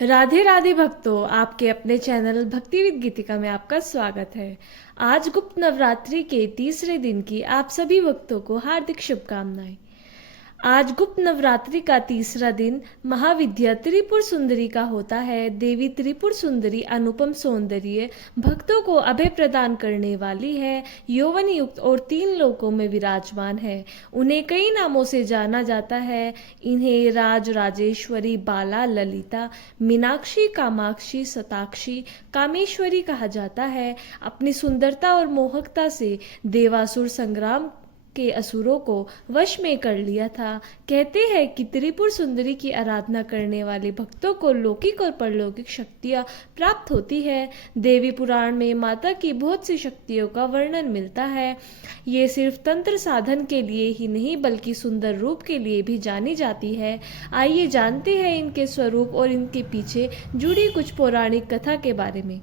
राधे राधे भक्तों, आपके अपने चैनल भक्ति विद गीतिका में आपका स्वागत है। आज गुप्त नवरात्रि के तीसरे दिन की आप सभी भक्तों को हार्दिक शुभकामनाएं। आज गुप्त नवरात्रि का तीसरा दिन महाविद्या त्रिपुर सुंदरी का होता है। देवी त्रिपुर सुंदरी अनुपम सौंदर्य, भक्तों को अभय प्रदान करने वाली है, यौवन युक्त और तीन लोकों में विराजमान है। उन्हें कई नामों से जाना जाता है। इन्हें राज राजेश्वरी, बाला, ललिता, मीनाक्षी, कामाक्षी, सताक्षी, कामेश्वरी कहा जाता है। अपनी सुंदरता और मोहकता से देवासुर संग्राम के असुरों को वश में कर लिया था। कहते हैं कि त्रिपुर सुंदरी की आराधना करने वाले भक्तों को लौकिक और परलौकिक शक्तियां प्राप्त होती है। देवी पुराण में माता की बहुत सी शक्तियों का वर्णन मिलता है। ये सिर्फ तंत्र साधन के लिए ही नहीं बल्कि सुंदर रूप के लिए भी जानी जाती है। आइए जानते हैं इनके स्वरूप और इनके पीछे जुड़ी कुछ पौराणिक कथा के बारे में।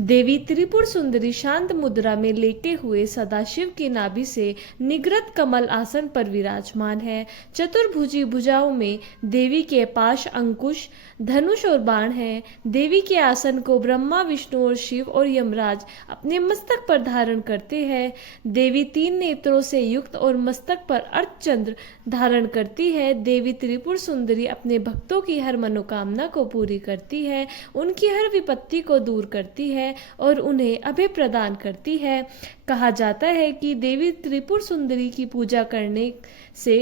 देवी त्रिपुर सुंदरी शांत मुद्रा में लेटे हुए सदाशिव की नाभि से निगृत कमल आसन पर विराजमान है। चतुर्भुजी भुजाओं में देवी के पाश, अंकुश, धनुष और बाण है। देवी के आसन को ब्रह्मा, विष्णु और शिव और यमराज अपने मस्तक पर धारण करते हैं। देवी तीन नेत्रों से युक्त और मस्तक पर अर्धचंद्र धारण करती है। देवी त्रिपुर सुंदरी अपने भक्तों की हर मनोकामना को पूरी करती है, उनकी हर विपत्ति को दूर करती है और उन्हें अभय प्रदान करती है। कहा जाता है कि देवी त्रिपुर सुंदरी की पूजा करने से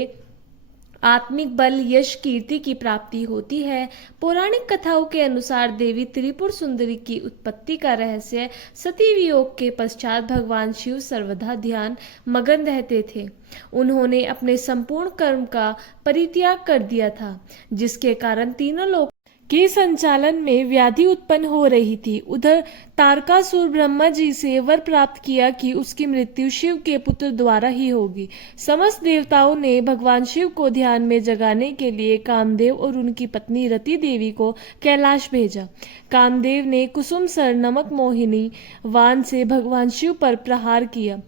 आत्मिक बल, यश, कीर्ति की प्राप्ति होती है। पौराणिक कथाओं के अनुसार देवी त्रिपुर सुंदरी की उत्पत्ति का रहस्य सती वियोग के पश्चात भगवान शिव सर्वदा ध्यान मगन रहते थे। उन्होंने अपने संपूर्ण कर्म का परित्याग कर दिया था, जिसके कारण तीनों लोग के संचालन में व्याधि उत्पन्न हो रही थी। उधर तारकासुर ब्रह्मा जी से वर प्राप्त किया कि उसकी मृत्यु शिव के पुत्र द्वारा ही होगी। समस्त देवताओं ने भगवान शिव को ध्यान में जगाने के लिए कामदेव और उनकी पत्नी रति देवी को कैलाश भेजा। कामदेव ने कुसुम सर नमक मोहिनी वान से भगवान शिव पर प्रहार किया।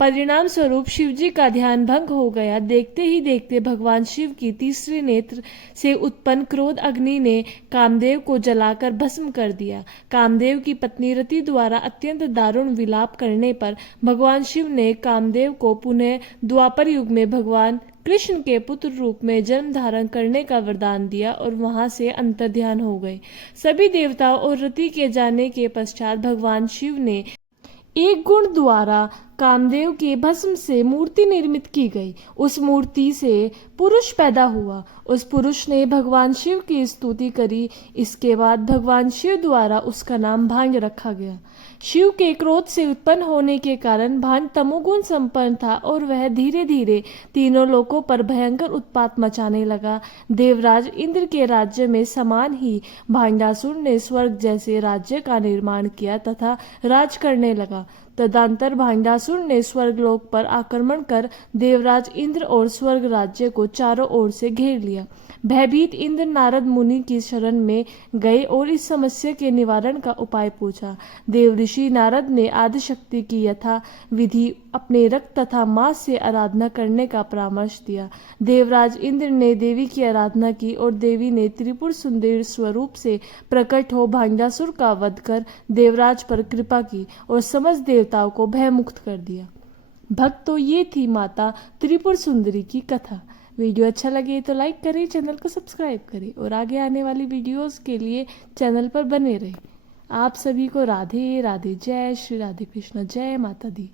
परिणाम स्वरूप शिवजी का ध्यान भंग हो गया। देखते ही देखते भगवान शिव की तीसरे नेत्र से उत्पन्न क्रोध अग्नि ने कामदेव को जलाकर भस्म कर दिया। कामदेव की पत्नी रति द्वारा अत्यंत दारुण विलाप करने पर भगवान शिव ने कामदेव को पुनः द्वापर युग में भगवान कृष्ण के पुत्र रूप में जन्म धारण करने का वरदान दिया और वहां से अंतर्ध्यान हो गए। सभी देवताओं और रति के जाने के पश्चात भगवान शिव ने एक गुण द्वारा कामदेव के भस्म से मूर्ति निर्मित की गई। उस मूर्ति से पुरुष पैदा हुआ। उस पुरुष ने भगवान शिव की स्तुति करी। इसके बाद भगवान शिव द्वारा उसका नाम भांज रखा गया। शिव के क्रोध से उत्पन्न होने के कारण भांज तमोगुण संपन्न था और वह धीरे धीरे तीनों लोकों पर भयंकर उत्पात मचाने लगा। देवराज इंद्र के राज्य में समान ही भांडासुर ने स्वर्ग जैसे राज्य का निर्माण किया तथा राज करने लगा। तदंतर भांडासुर ने स्वर्गलोक पर आक्रमण कर देवराज इंद्र और स्वर्ग राज्य को चारों ओर से घेर लिया। भयभीत इंद्र नारद मुनि की शरण में गए और इस समस्या के निवारण का उपाय पूछा। देव ऋषि नारद ने आदिशक्ति की यथा विधि अपने रक्त तथा मांस से आराधना करने का परामर्श दिया। देवराज इंद्र ने देवी की आराधना की और देवी ने त्रिपुर सुंदर स्वरूप से प्रकट हो भांडासुर का वध कर देवराज पर कृपा की और समस्त देवताओं को भयमुक्त कर दिया। भक्तों, ये थी माता त्रिपुर सुंदरी की कथा। वीडियो अच्छा लगे तो लाइक करें, चैनल को सब्सक्राइब करें और आगे आने वाली वीडियोस के लिए चैनल पर बने रहें। आप सभी को राधे राधे। जय श्री राधे कृष्ण। जय माता दी।